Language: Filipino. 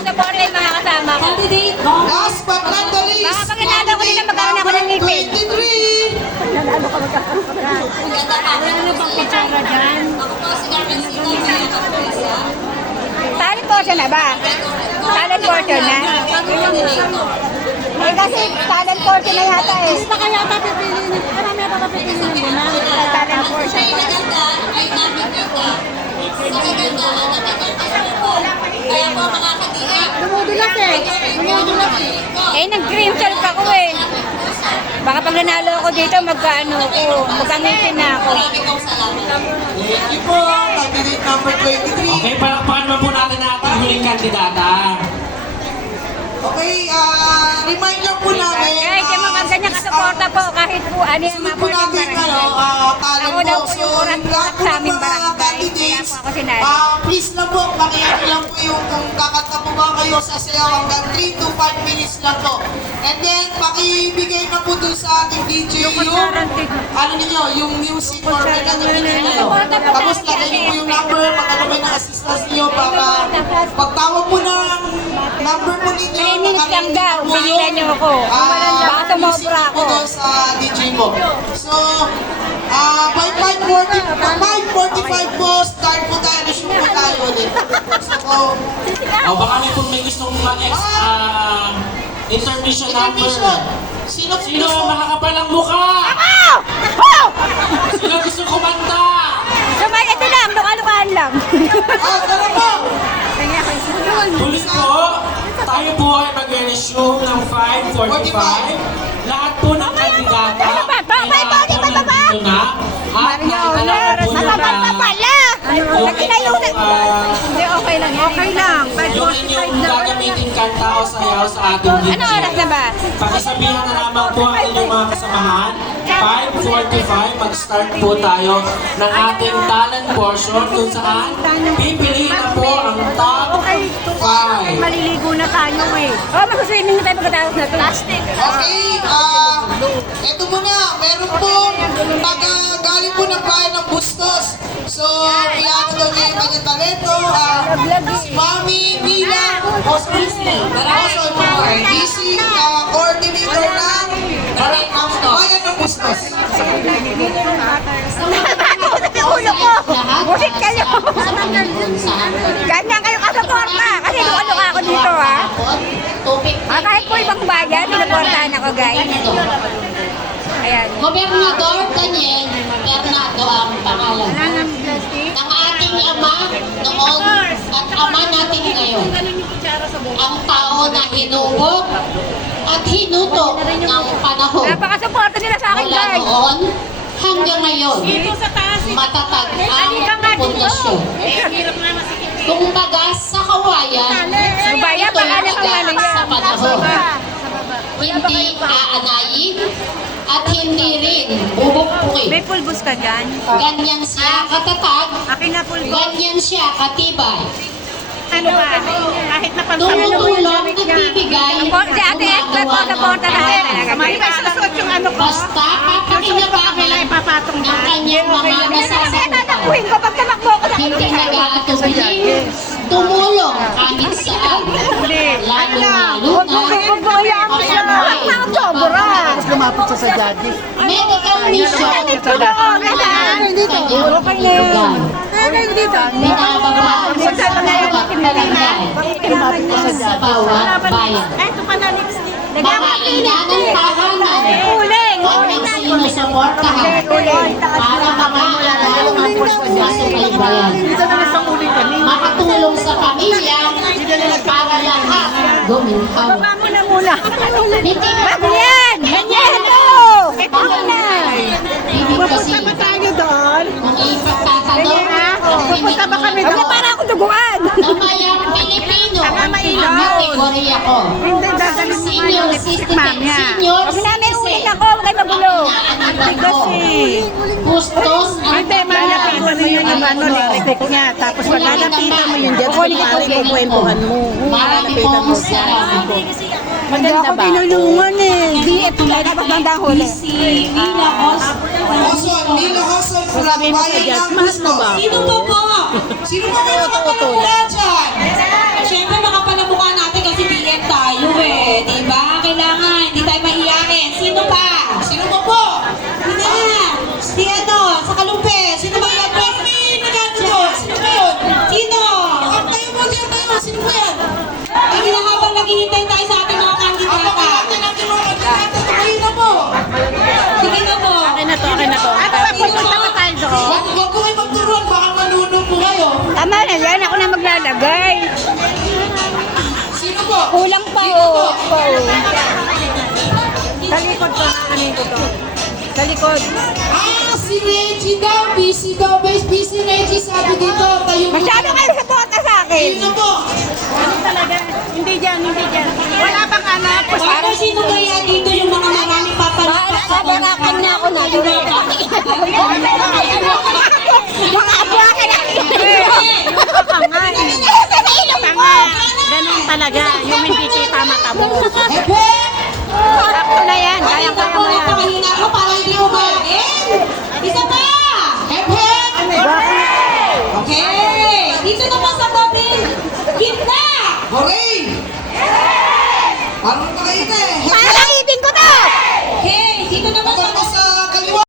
support yung mga kasama ko. Candidate Last but not the least, Baka pag nanalo ko nila, magkaroon ako ng ngipin. 23. Nanalo ka magkakaroon ka na. Ano pang pitsara dyan? Talent portion na ba? Talent portion na? Eh kasi talent portion na yata eh. Baka kaya papipili na. Marami pa papipili na din na. Talent portion. Kaya po mga kadiha. Dumudulas eh. Dumudulas eh. Eh nag-cream talk ako eh. Baka pag nanalo ako dito, magkaano ko, magkangipin na ako. Thank you po, candidate number 23. Okay, palakpakan naman po natin ang ating huling kandidata. Okay, remind lang po namin. Guys, yung mga ganyan kasuporta po, kahit po ano yung Sunod mga po portion natin, barangay. talent Ako po. daw po So, yung urat lahat po sa ng aming mga barangay. candidates, Kaya po ako sinali. please lang po, pakiyak lang po yung kung kakanta po ba kayo sa sayaw hanggang 3 to 5 minutes lang po. And then, pakibigay na po dun sa ating DJ yung, ano ninyo, yung music or pinagagawin ninyo. Tapos, lagay niyo po yung number, pag-alabay ng assistance niyo para pagtawag po ng number po ninyo, 3 minutes lang daw, po bigyan niyo ako. Baka tumobra ako. po sa DJ mo. So, by 5:45 po, start po tayo, shoot po tayo ulit. So, O baka may gustong intermission number. intermission. Sino Sino gusto? makakapal ang mukha? Oh! Sino gusto kumanta? Sabay, ito lang, luka-lukaan lang. Tara po! Ulit po, tayo po ay mag-resume ng 5:45. Lahat po ng kandidata Ano ba? kailangan po nandito na. At naitala po Sa baba pa pala. Nagkinayo na. Hindi, okay lang. Okay lang. yung inyong gagamitin kanta o sayaw sa ating DJ. Ano oras na ba? Pakisabihan na lamang po ang inyong mga kasamahan. 5:45, mag-start po tayo ng ating talent portion kung saan pipiliin na po ang top 5. Maliligo na tayo eh. Oh, mag-swimming na tayo pagkatapos na ito. Plastic. Okay, eto muna, meron po galing po ng bayan ng Bustos. So, kailangan daw niya yung kanyang talento. Si Mami Mila Osbrisky. Also, DC coordinator ng bayan ng Bustos. Ulo ko. Busit kayo. Ganyan kayo kasuporta. Kasi luka-luka ako dito ha. Kahit po ibang bayan, pinuportahan ako guys. Ayan. Gobernador Daniel Bernardo ang pangalan ng ating ama noon at ama natin ngayon. Ang tao na hinubog at hinutok ng panahon. Napakasuporta nila sa akin Mula guys. noon hanggang ngayon, Dito sa taas. matatag ang pundasyon. Kung baga sa kawayan, Bayan, ito'y baka na bigat kung ano sa yan. panahon. Hindi aanayin at hindi rin bubukpukin. May pulbos ka dyan. Ganyan siya katatag, Akin na pulbos. ganyan siya katibay. Ano ba? Kahit na Tumutulong, nagbibigay, Si Ate Esther po, suporta lahat talaga. May susuot yung ano ko. basta papakinabangan Ipapatong ng kanyang mga nasasakupan. Tatakuhin ko pag tamakbo ko na. Hindi nag-aatubiling, tumulong kahit saan. Lalo-lalo na Huwag mo hayaan ko siya. Sobra. Lumapit siya sa daddy. medical mission. Okay na yun. Binababa sa bawat barangay sa bawat bayan. Ito pa na lipstick. Mga ina ng tahanan Uling. ang nagsinusuportahan para makaalala sa subaybayan. Makatulong sa pamilya para lahat guminhawa. Vamos na muna. Hindi Wag yan. Ganyan. Ito na. ibig kasi Tayo doon. kung ipagtatanong Pupunta ba kami Huwag doon? para ako duguan. na mayang Pilipino ang kategorya ko. Hindi, dadalhin mo nga Senior yung lipstick, citizen, ma'am, yan. senior Huwag namin uling citizen. ako. Huwag kayo magulo. Inaaniban ko. Kasi, Gustos ang hindi, malapitan mo yun yung ano, lipstick niya. Tapos pag lalapitan mo yun dyan, kukwentuhan mo. Marami pong salamat. Maganda ba? Tinulungan eh. Hindi, ito lang. Dapat ganda huli. Oson, Nilo Oson, from bayan ng Mahal mo ba? Bustos. Sino po po? Sino po kayo makapanamuka dyan? Siyempre, makapanamukha Palagay. Sino po? Kulang pa oh. Sa likod ko, ano ko to? Sa likod. Ah, si Reggie daw. Busy daw. Busy Reggie sabi dito. Tayo po. Masyado kayo sa bota sa akin. Ayun na po. Ano talaga? Hindi dyan. Wala bang anak? Para sino kaya dito yung mga maraming papalakpak? Babarakan na ako na. Mga abuakin na. Tanga. Ganun talaga. Yung hindi kita mata mo. Epe! Sakto na yan. Kaya-kaya mo yan. Pakahina ako para hindi umagin. Isa pa! Epe! Okay! Dito naman sa tabing gitna! Hooray! Parang kayo na eh. Parang itin ko to. Okay! Dito naman sa Tapos sa